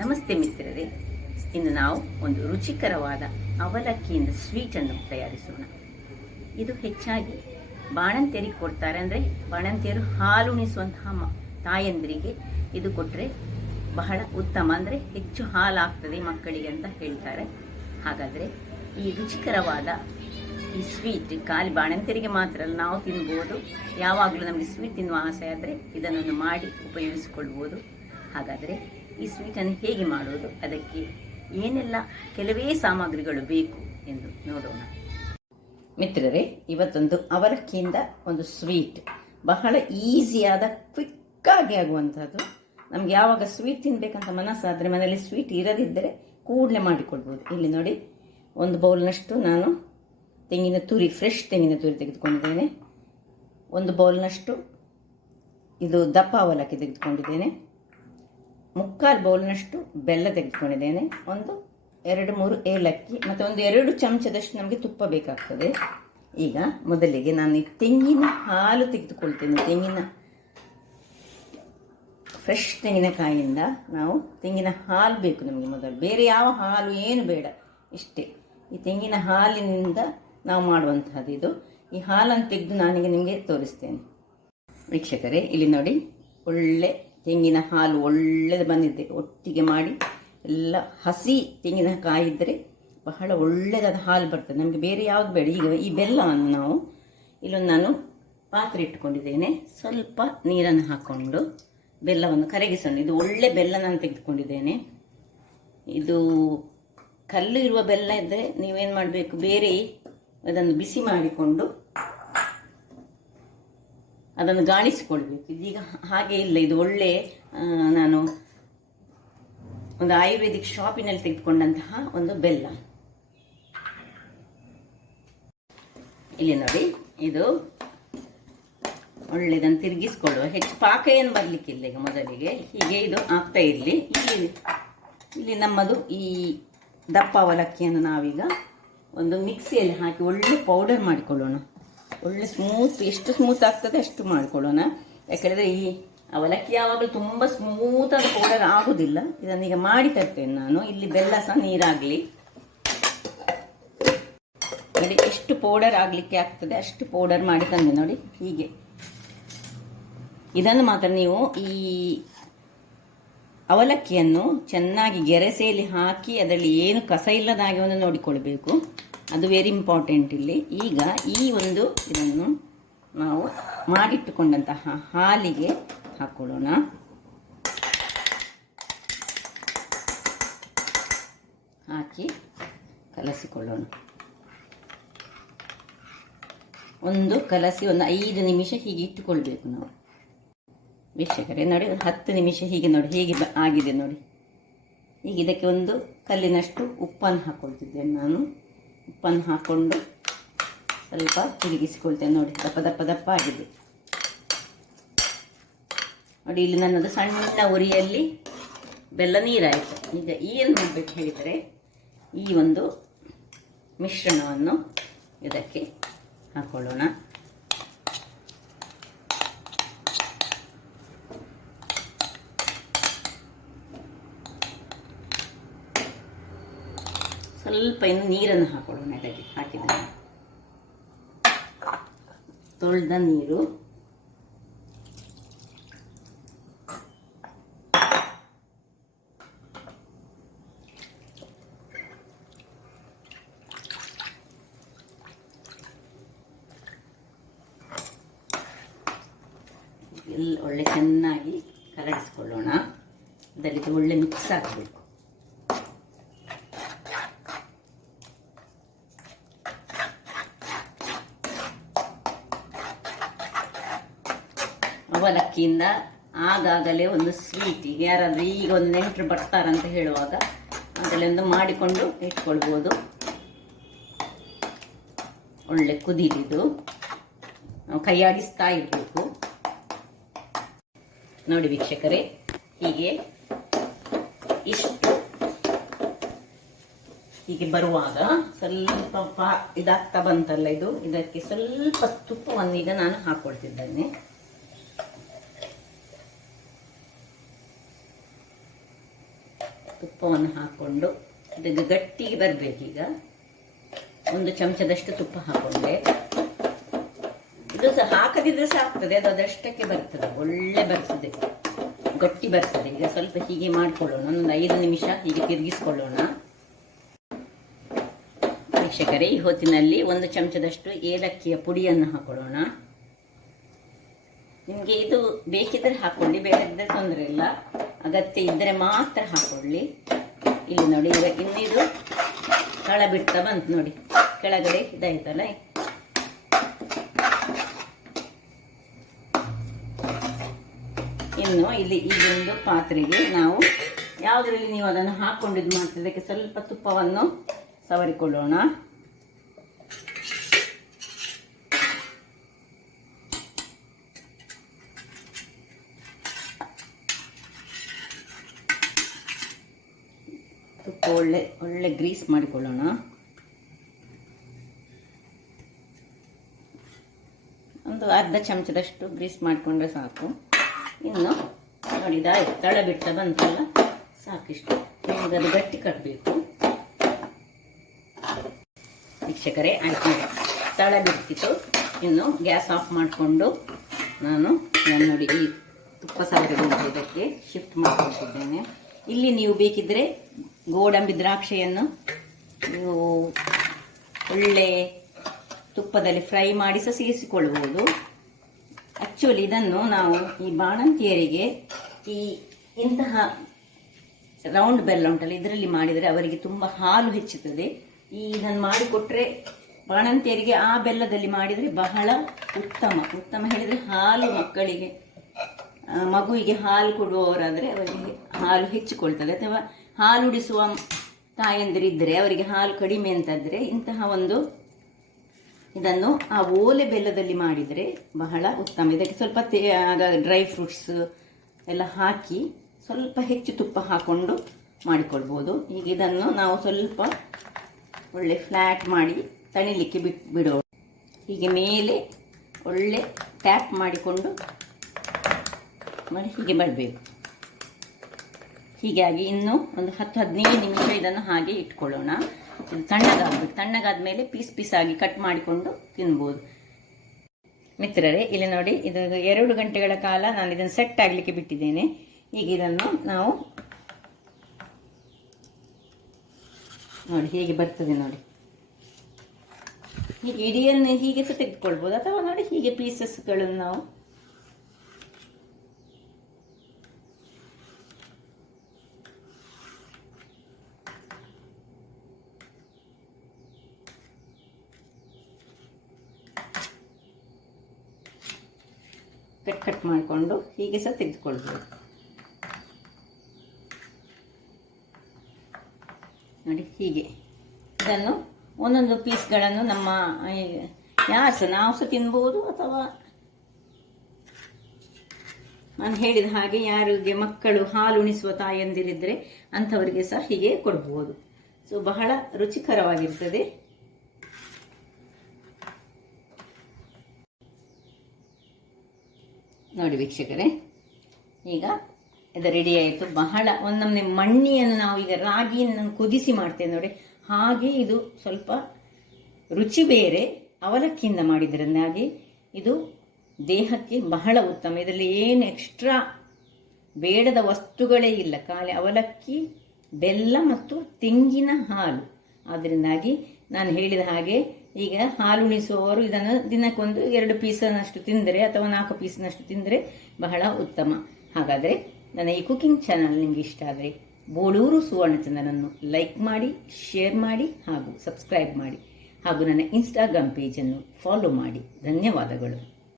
ನಮಸ್ತೆ ಮಿತ್ರರೇ, ಇನ್ನು ನಾವು ಒಂದು ರುಚಿಕರವಾದ ಅವಲಕ್ಕಿಯಿಂದ ಸ್ವೀಟನ್ನು ತಯಾರಿಸೋಣ. ಇದು ಹೆಚ್ಚಾಗಿ ಬಾಣಂತಿಯರಿಗೆ ಕೊಡ್ತಾರೆ. ಅಂದರೆ ಬಾಣಂತಿಯರು ಹಾಲುಣಿಸುವಂತಹ ತಾಯಂದಿರಿಗೆ ಇದು ಕೊಟ್ಟರೆ ಬಹಳ ಉತ್ತಮ, ಅಂದರೆ ಹೆಚ್ಚು ಹಾಲಾಗ್ತದೆ ಮಕ್ಕಳಿಗೆ ಅಂತ ಹೇಳ್ತಾರೆ. ಹಾಗಾದರೆ ಈ ರುಚಿಕರವಾದ ಈ ಸ್ವೀಟ್ ಖಾಲಿ ಬಾಣಂತಿಯರಿಗೆ ಮಾತ್ರ ಅಲ್ಲ, ನಾವು ತಿನ್ಬೋದು. ಯಾವಾಗಲೂ ನಮಗೆ ಸ್ವೀಟ್ ತಿನ್ನುವ ಆಸೆ ಆದರೆ ಇದನ್ನು ಮಾಡಿ ಉಪಯೋಗಿಸಿಕೊಳ್ಬೋದು. ಹಾಗಾದರೆ ಈ ಸ್ವೀಟನ್ನು ಹೇಗೆ ಮಾಡೋದು, ಅದಕ್ಕೆ ಏನೆಲ್ಲ ಕೆಲವೇ ಸಾಮಗ್ರಿಗಳು ಬೇಕು ಎಂದು ನೋಡೋಣ. ಮಿತ್ರರೇ, ಇವತ್ತೊಂದು ಅವಲಕ್ಕಿಯಿಂದ ಒಂದು ಸ್ವೀಟ್, ಬಹಳ ಈಸಿಯಾದ ಕ್ವಿಕ್ಕಾಗಿ ಆಗುವಂಥದ್ದು. ನಮ್ಗೆ ಯಾವಾಗ ಸ್ವೀಟ್ ತಿನ್ನಬೇಕಂತ ಮನಸ್ಸಾದರೆ, ಮನೆಯಲ್ಲಿ ಸ್ವೀಟ್ ಇರದಿದ್ದರೆ ಕೂಡಲೇ ಮಾಡಿಕೊಡ್ಬೋದು. ಇಲ್ಲಿ ನೋಡಿ, ಒಂದು ಬೌಲ್ನಷ್ಟು ನಾನು ತೆಂಗಿನ ತುರಿ, ಫ್ರೆಶ್ ತೆಂಗಿನ ತುರಿ ತೆಗೆದುಕೊಂಡಿದ್ದೇನೆ. ಒಂದು ಬೌಲ್ನಷ್ಟು ಇದು ದಪ್ಪ ಅವಲಕ್ಕಿ ತೆಗೆದುಕೊಂಡಿದ್ದೇನೆ. 3/4 ಬೌಲ್ನಷ್ಟು ಬೆಲ್ಲ ತೆಗೆದುಕೊಂಡಿದ್ದೇನೆ. ಒಂದು 2-3 ಏಲಕ್ಕಿ ಮತ್ತು ಒಂದು 2 ಚಮಚದಷ್ಟು ನಮಗೆ ತುಪ್ಪ ಬೇಕಾಗ್ತದೆ. ಈಗ ಮೊದಲಿಗೆ ನಾನು ಈ ತೆಂಗಿನ ಹಾಲು ತೆಗೆದುಕೊಳ್ತೇನೆ. ಫ್ರೆಶ್ ತೆಂಗಿನಕಾಯಿಯಿಂದ ನಾವು ತೆಂಗಿನ ಹಾಲು ಬೇಕು ನಮಗೆ. ಮೊದಲು ಬೇರೆ ಯಾವ ಹಾಲು ಏನು ಬೇಡ, ಇಷ್ಟೇ. ಈ ತೆಂಗಿನ ಹಾಲಿನಿಂದ ನಾವು ಮಾಡುವಂತಹದ್ದು ಇದು. ಈ ಹಾಲನ್ನು ತೆಗೆದು ನಾನೀಗ ನಿಮಗೆ ತೋರಿಸ್ತೇನೆ. ವೀಕ್ಷಕರೇ, ಇಲ್ಲಿ ನೋಡಿ, ಒಳ್ಳೆ ತೆಂಗಿನ ಹಾಲು ಒಳ್ಳೆದು ಬಂದಿದೆ. ಒಟ್ಟಿಗೆ ಮಾಡಿ ಎಲ್ಲ ಹಸಿ ತೆಂಗಿನಕಾಯಿ ಇದ್ದರೆ ಬಹಳ ಒಳ್ಳೆದಾದ ಹಾಲು ಬರ್ತದೆ. ನಮಗೆ ಬೇರೆ ಯಾವುದು ಬೇಡ. ಈಗ ಈ ಬೆಲ್ಲವನ್ನು ನಾವು ಇಲ್ಲೊಂದು ನಾನು ಪಾತ್ರೆ ಇಟ್ಕೊಂಡಿದ್ದೇನೆ. ಸ್ವಲ್ಪ ನೀರನ್ನು ಹಾಕ್ಕೊಂಡು ಬೆಲ್ಲವನ್ನು ಕರಗಿಸೋಣ. ಇದು ಒಳ್ಳೆ ಬೆಲ್ಲ ನಾನು ತೆಗೆದುಕೊಂಡಿದ್ದೇನೆ. ಇದು ಕಲ್ಲು ಇರುವ ಬೆಲ್ಲ ಇದ್ದರೆ ನೀವೇನು ಮಾಡಬೇಕು, ಬೇರೆ ಅದನ್ನು ಬಿಸಿ ಮಾಡಿಕೊಂಡು ಅದನ್ನು ಗಾಳಿಸಿಕೊಳ್ಬೇಕು. ಇದೀಗ ಹಾಗೆ ಇಲ್ಲ. ಇದು ಒಳ್ಳೆ, ನಾನು ಒಂದು ಆಯುರ್ವೇದಿಕ್ ಶಾಪಿನಲ್ಲಿ ತೆಗೆದುಕೊಂಡಂತಹ ಒಂದು ಬೆಲ್ಲ. ಇಲ್ಲಿ ನೋಡಿ, ಇದು ಒಳ್ಳೆದನ್ನು ತಿರುಗಿಸ್ಕೊಳ್ಳುವ. ಹೆಚ್ಚು ಪಾಕ ಏನು ಬರಲಿಕ್ಕಿಲ್ಲ. ಈಗ ಮೊದಲಿಗೆ ಹೀಗೆ ಇದು ಆಗ್ತಾ ಇರಲಿ. ಇಲ್ಲಿ ನಮ್ಮದು ಈ ದಪ್ಪ ಅವಲಕ್ಕಿಯನ್ನು ನಾವೀಗ ಒಂದು ಮಿಕ್ಸಿಯಲ್ಲಿ ಹಾಕಿ ಒಳ್ಳೆ ಪೌಡರ್ ಮಾಡಿಕೊಳ್ಳೋಣ. ಒಳ್ಳೆ ಸ್ಮೂತ್, ಎಷ್ಟು ಸ್ಮೂತ್ ಆಗ್ತದೆ ಅಷ್ಟು ಮಾಡಿಕೊಳ್ಳೋಣ. ಯಾಕೆಂದರೆ ಈ ಅವಲಕ್ಕಿ ಯಾವಾಗಲೂ ತುಂಬ ಸ್ಮೂತಾದ ಪೌಡರ್ ಆಗೋದಿಲ್ಲ. ಇದನ್ನೀಗ ಮಾಡಿ ತರ್ತೇನೆ ನಾನು. ಇಲ್ಲಿ ಬೆಲ್ಲ ಸಹ ನೀರಾಗಲಿ. ನೋಡಿ, ಎಷ್ಟು ಪೌಡರ್ ಆಗಲಿಕ್ಕೆ ಆಗ್ತದೆ ಅಷ್ಟು ಪೌಡರ್ ಮಾಡಿ ತಂದೆ. ನೋಡಿ, ಹೀಗೆ ಇದನ್ನು ಮಾತ್ರ ನೀವು ಈ ಅವಲಕ್ಕಿಯನ್ನು ಚೆನ್ನಾಗಿ ಗೆರಸೆಯಲ್ಲಿ ಹಾಕಿ ಅದರಲ್ಲಿ ಏನು ಕಸ ಇಲ್ಲದ ಹಾಗೆ ಒಂದು ನೋಡಿಕೊಳ್ಬೇಕು. ಅದು ವೆರಿ ಇಂಪಾರ್ಟೆಂಟ್ ಇಲ್ಲಿ. ಈಗ ಇದನ್ನು ನಾವು ಮಾಡಿಟ್ಟುಕೊಂಡಂತಹ ಹಾಲಿಗೆ ಹಾಕೊಳ್ಳೋಣ. ಹಾಕಿ ಕಲಸಿಕೊಳ್ಳೋಣ. ಕಲಸಿ ಒಂದು 5 ನಿಮಿಷ ಹೀಗೆ ಇಟ್ಟುಕೊಳ್ಬೇಕು ನಾವು. ವೀಕ್ಷಕರೇ ನೋಡಿ, ಒಂದು 10 ನಿಮಿಷ ಹೀಗೆ ನೋಡಿ ಹೇಗೆ ಆಗಿದೆ ನೋಡಿ. ಈಗ ಇದಕ್ಕೆ ಒಂದು ಕಲ್ಲಿನಷ್ಟು ಉಪ್ಪನ್ನು ಹಾಕ್ಕೊಳ್ತಿದ್ದೇನೆ ನಾನು. ಉಪ್ಪನ್ನು ಹಾಕ್ಕೊಂಡು ಸ್ವಲ್ಪ ತಿರುಗಿಸಿಕೊಳ್ತೇನೆ. ನೋಡಿ, ದಪ್ಪ ಆಗಿದೆ ನೋಡಿ. ಇಲ್ಲಿ ನನ್ನದು ಸಣ್ಣ ಉರಿಯಲ್ಲಿ ಬೆಲ್ಲ ನೀರಾಯಿತು. ಈಗ ಏನು ಮಾಡಬೇಕು ಹೇಳಿದರೆ, ಈ ಒಂದು ಮಿಶ್ರಣವನ್ನು ಇದಕ್ಕೆ ಹಾಕೊಳ್ಳೋಣ. ಸ್ವಲ್ಪ ಇನ್ನು ನೀರನ್ನು ಹಾಕೊಳ್ಳೋಣ. ಇದಕ್ಕೆ ಹಾಕಿದ ತೊಳೆದ ನೀರು. ಎಲ್ಲ ಒಳ್ಳೆ ಚೆನ್ನಾಗಿ ಕಲಗಿಸ್ಕೊಳ್ಳೋಣ. ಇದರಲ್ಲಿ ಒಳ್ಳೆ ಮಿಕ್ಸ್ ಆಗಬೇಕು. ಅವಲಕ್ಕಿಯಿಂದ ಆಗಾಗಲೇ ಒಂದು ಸ್ವೀಟ್, ಈಗ ಯಾರಾದರೂ ಈಗ ಒಂದು ನೆಂಟರು ಬರ್ತಾರಂತ ಹೇಳುವಾಗ ಅದರಲ್ಲಿ ಒಂದು ಮಾಡಿಕೊಂಡು ಇಟ್ಕೊಳ್ಬೋದು. ಒಳ್ಳೆ ಕುದೀಲಿದು ನಾವು ಕೈಯಾಡಿಸ್ತಾ ಇರಬೇಕು. ನೋಡಿ ವೀಕ್ಷಕರೇ, ಹೀಗೆ ಹೀಗೆ ಬರುವಾಗ ಸ್ವಲ್ಪ ಇದಾಗ್ತಾ ಬಂತಲ್ಲ, ಇದಕ್ಕೆ ಸ್ವಲ್ಪ ತುಪ್ಪವನ್ನು ಈಗ ನಾನು ಹಾಕೊಳ್ತಿದ್ದೇನೆ. ತುಪ್ಪವನ್ನು ಹಾಕ್ಕೊಂಡು ಇದಕ್ಕೆ ಗಟ್ಟಿಗೆ ಬರಬೇಕೀಗ. 1 ಚಮಚದಷ್ಟು ತುಪ್ಪ ಹಾಕೊಂಡೆ. ಇದು ಸಹ ಹಾಕದಿದ್ರೆ ಸಹ ಆಗ್ತದೆ, ಅದು ಅದಷ್ಟಕ್ಕೆ ಬರ್ತದೆ, ಒಳ್ಳೆ ಬರ್ತದೆ, ಗಟ್ಟಿ ಬರ್ತದೆ. ಈಗ ಸ್ವಲ್ಪ ಹೀಗೆ ಮಾಡ್ಕೊಳ್ಳೋಣ, ಒಂದು 5 ನಿಮಿಷ ಹೀಗೆ ತಿರುಗಿಸ್ಕೊಳ್ಳೋಣ. ವೀಕ್ಷಕರೇ, ಈ ಹೊತ್ತಿನಲ್ಲಿ 1 ಚಮಚದಷ್ಟು ಏಲಕ್ಕಿಯ ಪುಡಿಯನ್ನು ಹಾಕೊಳ್ಳೋಣ. ನಿಮಗೆ ಇದು ಬೇಕಿದ್ರೆ ಹಾಕೊಳ್ಳಿ, ಬೇಕಿದ್ರೆ ತೊಂದರೆ ಇಲ್ಲ, ಅಗತ್ಯ ಇದ್ದರೆ ಮಾತ್ರ ಹಾಕೊಳ್ಳಿ. ಇಲ್ಲಿ ನೋಡಿ, ಈಗ ಇನ್ನಿದು ತಳ ಬಿಡ್ತಾ ಬಂತು ನೋಡಿ, ಕೆಳಗಡೆ ಇದಾಯ್ತಲ್ಲ. ಇನ್ನು ಇಲ್ಲಿ ಈ ಒಂದು ಪಾತ್ರೆಗೆ ನಾವು ಯಾವುದರಲ್ಲಿ ನೀವು ಅದನ್ನು ಹಾಕೊಂಡಿದ್ದು ಮಾಡ್ತೀವಿ, ಅದಕ್ಕೆ ಸ್ವಲ್ಪ ತುಪ್ಪವನ್ನು ಸವರಿಕೊಳ್ಳೋಣ. ತುಪ್ಪ ಒಳ್ಳೆ ಗ್ರೀಸ್ ಮಾಡಿಕೊಳ್ಳೋಣ. ಒಂದು ಅರ್ಧ ಚಮಚದಷ್ಟು ಗ್ರೀಸ್ ಮಾಡಿಕೊಂಡ್ರೆ ಸಾಕು. ಇನ್ನು ನೋಡಿದಾಯ್ತು, ತಳ ಬಿಟ್ಟ ಬಂತಲ್ಲ, ಸಾಕಿಷ್ಟು. ನಿಮಗೆ ಅದು ಗಟ್ಟಿ ಕಟ್ಟಬೇಕು. ವೀಕ್ಷಕರೇ, ಆಯ್ತು, ತಳ ಬಿಡ್ತಿತ್ತು. ಇನ್ನು ಗ್ಯಾಸ್ ಆಫ್ ಮಾಡಿಕೊಂಡು ನಾನು ನೋಡಿ ಈ ತುಪ್ಪ ಸವರಿಗೊಂಡು ಇದಕ್ಕೆ ಶಿಫ್ಟ್ ಮಾಡ್ಕೊಳ್ತಿದ್ದೇನೆ. ಇಲ್ಲಿ ನೀವು ಬೇಕಿದ್ರೆ ಗೋಡಂಬಿ ದ್ರಾಕ್ಷಿಯನ್ನು ನೀವು ಒಳ್ಳೆ ತುಪ್ಪದಲ್ಲಿ ಫ್ರೈ ಮಾಡಿ ಸಹ ಸೇರಿಸಿಕೊಳ್ಳಬಹುದು. ಆಕ್ಚುಲಿ ಇದನ್ನು ನಾವು ಈ ಬಾಣಂತಿಯರಿಗೆ ಇಂತಹ ರೌಂಡ್ ಬೆಲ್ಲ ಉಂಟಲ್ಲ, ಇದರಲ್ಲಿ ಮಾಡಿದರೆ ಅವರಿಗೆ ತುಂಬ ಹಾಲು ಹೆಚ್ಚುತ್ತದೆ. ಇದನ್ನು ಮಾಡಿಕೊಟ್ರೆ ಬಾಣಂತಿಯರಿಗೆ ಆ ಬೆಲ್ಲದಲ್ಲಿ ಮಾಡಿದರೆ ಬಹಳ ಉತ್ತಮ ಹೇಳಿದರೆ ಹಾಲು ಮಕ್ಕಳಿಗೆ, ಮಗುವಿಗೆ ಹಾಲು ಕೊಡುವವರಾದರೆ ಅವರಿಗೆ ಹಾಲು ಹೆಚ್ಚಿಕೊಳ್ತದೆ. ಅಥವಾ ಹಾಲುಡಿಸುವ ತಾಯಂದಿರಿದ್ದರೆ ಅವರಿಗೆ ಹಾಲು ಕಡಿಮೆ ಅಂತಂದರೆ ಇಂತಹ ಒಂದು ಇದನ್ನು ಆ ಓಲೆ ಬೆಲ್ಲದಲ್ಲಿ ಮಾಡಿದರೆ ಬಹಳ ಉತ್ತಮ. ಇದಕ್ಕೆ ಸ್ವಲ್ಪ ಡ್ರೈ ಫ್ರೂಟ್ಸ್ ಎಲ್ಲ ಹಾಕಿ ಸ್ವಲ್ಪ ಹೆಚ್ಚು ತುಪ್ಪ ಹಾಕ್ಕೊಂಡು ಮಾಡಿಕೊಳ್ಬೋದು. ಈಗ ಇದನ್ನು ನಾವು ಸ್ವಲ್ಪ ಒಳ್ಳೆ ಫ್ಲ್ಯಾಟ್ ಮಾಡಿ ತಣಿಲಿಕ್ಕೆ ಬಿಡೋಣ. ಹೀಗೆ ಮೇಲೆ ಒಳ್ಳೆ ಟ್ಯಾಪ್ ಮಾಡಿಕೊಂಡು ಹೀಗೆ ಬರಬೇಕು. ಹೀಗಾಗಿ ಇನ್ನು ಒಂದು 10-15 ನಿಮಿಷ ಇದನ್ನು ಹಾಗೆ ಇಟ್ಕೊಳ್ಳೋಣ. ಇದು ತಣ್ಣಗಾಗಬೇಕು. ತಣ್ಣಗಾದ ಮೇಲೆ ಪೀಸ್ ಆಗಿ ಕಟ್ ಮಾಡಿಕೊಂಡು ತಿನ್ಬೋದು. ಮಿತ್ರರೇ, ಇಲ್ಲಿ ನೋಡಿ, ಇದು 2 ಗಂಟೆಗಳ ಕಾಲ ನಾನು ಇದನ್ನು ಸೆಟ್ ಆಗಲಿಕ್ಕೆ ಬಿಟ್ಟಿದ್ದೇನೆ. ಈಗ ಇದನ್ನು ನಾವು ನೋಡಿ ಹೇಗೆ ಬರ್ತದೆ ನೋಡಿ. ಹೀಗೆ ಇಡಿಯನ್ನು ಹೀಗೆ ಸಹ ತೆಗೆದುಕೊಳ್ಬೋದು, ಅಥವಾ ನೋಡಿ ಹೀಗೆ ಪೀಸಸ್ಗಳನ್ನು ನಾವು ಕಟ್ ಮಾಡಿಕೊಂಡು ಹೀಗೆ ಸಹ ತೆಗೆದುಕೊಳ್ಬೋದು. ನೋಡಿ ಹೀಗೆ ಇದನ್ನು ಒಂದೊಂದು ಪೀಸ್ಗಳನ್ನು ನಮ್ಮ ಯಾರು ಸಹ ನಾವು ಸಹ ತಿನ್ಬೋದು, ಅಥವಾ ನಾನು ಹೇಳಿದ ಹಾಗೆ ಯಾರಿಗೆ ಮಕ್ಕಳು ಹಾಲು ಉಣಿಸುವ ತಾಯಂದಿರಿದ್ದರೆ ಅಂಥವರಿಗೆ ಸಹ ಹೀಗೆ ಕೊಡ್ಬೋದು. ಸೊ ಬಹಳ ರುಚಿಕರವಾಗಿರ್ತದೆ. ನೋಡಿ ವೀಕ್ಷಕರೇ, ಈಗ ಇದು ರೆಡಿ ಆಯಿತು. ಬಹಳ ಒಂದೊಮ್ಮೆ ಮಣ್ಣಿಯನ್ನು ನಾವು ಈಗ ರಾಗಿಯನ್ನು ಕುದಿಸಿ ಮಾಡ್ತೇವೆ ನೋಡಿ, ಹಾಗೆ ಇದು ಸ್ವಲ್ಪ ರುಚಿ ಬೇರೆ ಅವಲಕ್ಕಿಯಿಂದ ಮಾಡಿದ್ರಿಂದಾಗಿ ಇದು ದೇಹಕ್ಕೆ ಬಹಳ ಉತ್ತಮ. ಇದರಲ್ಲಿ ಏನು ಎಕ್ಸ್ಟ್ರಾ ಬೇಡದ ವಸ್ತುಗಳೇ ಇಲ್ಲ, ಖಾಲಿ ಅವಲಕ್ಕಿ, ಬೆಲ್ಲ ಮತ್ತು ತೆಂಗಿನ ಹಾಲು. ಅದರಿಂದಾಗಿ ನಾನು ಹೇಳಿದ ಹಾಗೆ ಈಗ ಹಾಲುಣಿಸುವವರು ಇದನ್ನು ದಿನಕ್ಕೊಂದು 2 ಪೀಸನಷ್ಟು ತಿಂದರೆ ಅಥವಾ 4 ಪೀಸ್ನಷ್ಟು ತಿಂದರೆ ಬಹಳ ಉತ್ತಮ. ಹಾಗಾದರೆ ನನ್ನ ಈ ಕುಕಿಂಗ್ ಚಾನಲ್ ನಿಮಗೆ ಇಷ್ಟ ಆದರೆ ಬೋಳೂರು ಸುವರ್ಣ ಚಾನಲನ್ನು ಲೈಕ್ ಮಾಡಿ, ಶೇರ್ ಮಾಡಿ ಹಾಗೂ ಸಬ್ಸ್ಕ್ರೈಬ್ ಮಾಡಿ ಹಾಗೂ ನನ್ನ ಇನ್ಸ್ಟಾಗ್ರಾಮ್ ಪೇಜನ್ನು ಫಾಲೋ ಮಾಡಿ. ಧನ್ಯವಾದಗಳು.